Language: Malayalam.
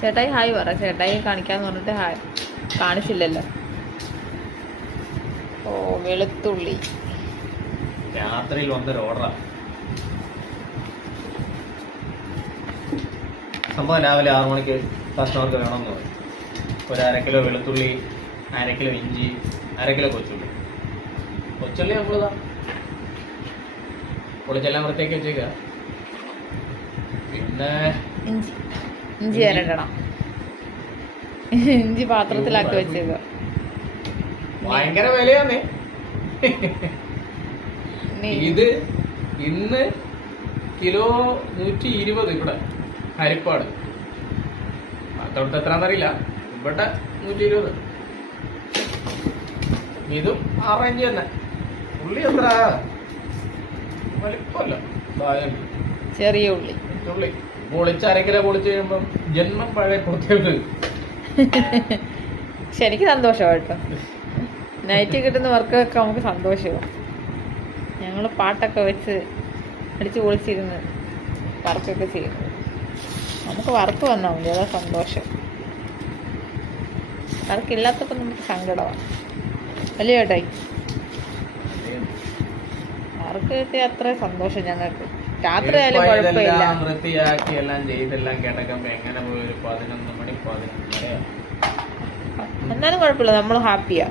ചേട്ടായി ഹായ് പറ. ചേട്ടായി കാണിക്കാന്ന് പറഞ്ഞിട്ട് ഹായ് കാണിച്ചില്ലല്ലോ. ഓ വെളുത്തുള്ളി രാത്രിയിൽ വന്നൊരു ഓർഡറാ. സംഭവം രാവിലെ 6 മണിക്ക് കസ്റ്റമർക്ക് വേണമെന്ന് പറയും. ഒരു 1/2 കിലോ വെളുത്തുള്ളി, 1/2 കിലോ ഇഞ്ചി, 1/2 കിലോ കൊച്ചുള്ളി. കൊച്ചുള്ളി നമ്മളിതാ പൊളിച്ചെല്ലാം വൃത്തിയാക്കി വെച്ചേക്കുക. പിന്നെ ഇഞ്ചി വരട്ടണം. ഇഞ്ചി പാത്രത്തിലാക്കി വെച്ചേക്കുക. ഭയങ്കര വിലയാന്നേ. ഇത് ഇന്ന് കിലോ 120 ഇവിടെ ഹരിപ്പാട്. തൊട്ട് എത്രയാണെന്നറിയില്ല. ഇവിടെ 120. ഇതും ആ റേഞ്ച് തന്നെ. ഉള്ളി എത്ര വലിപ്പമല്ല, ചെറിയ ഉള്ളി. ഉള്ളി പൊളിച്ച് 1/2 കിലോ പൊളിച്ച് കഴിയുമ്പം ജന്മം പഴയ പ്രത്യേകത. ശരിക്കും സന്തോഷമാണ് കേട്ടോ. നൈറ്റ് കിട്ടുന്ന വർക്കൊക്കെ നമുക്ക് സന്തോഷമാണ്. ഞങ്ങൾ പാട്ടൊക്കെ വെച്ച് അടിച്ച് പൊളിച്ചിരുന്ന് വർക്കൊക്കെ ചെയ്യുന്നത്. നമുക്ക് വർക്ക് വന്നാൽ മതി, അതാ സന്തോഷം. വർക്കില്ലാത്തപ്പോൾ നമുക്ക് സങ്കടമാണ് അല്ലേ ചേട്ടായി? വർക്ക് കിട്ടിയ അത്ര സന്തോഷം ഞങ്ങൾക്ക്. രാത്രി ആയാലും കുഴപ്പമില്ല. വൃത്തിയാക്കി എല്ലാം ചെയ്തെല്ലാം കിടക്കുമ്പോ എങ്ങനെ പോയി ഒരു 11 മണി 11:30. എന്നാലും കുഴപ്പമില്ല, നമ്മൾ ഹാപ്പിയാ.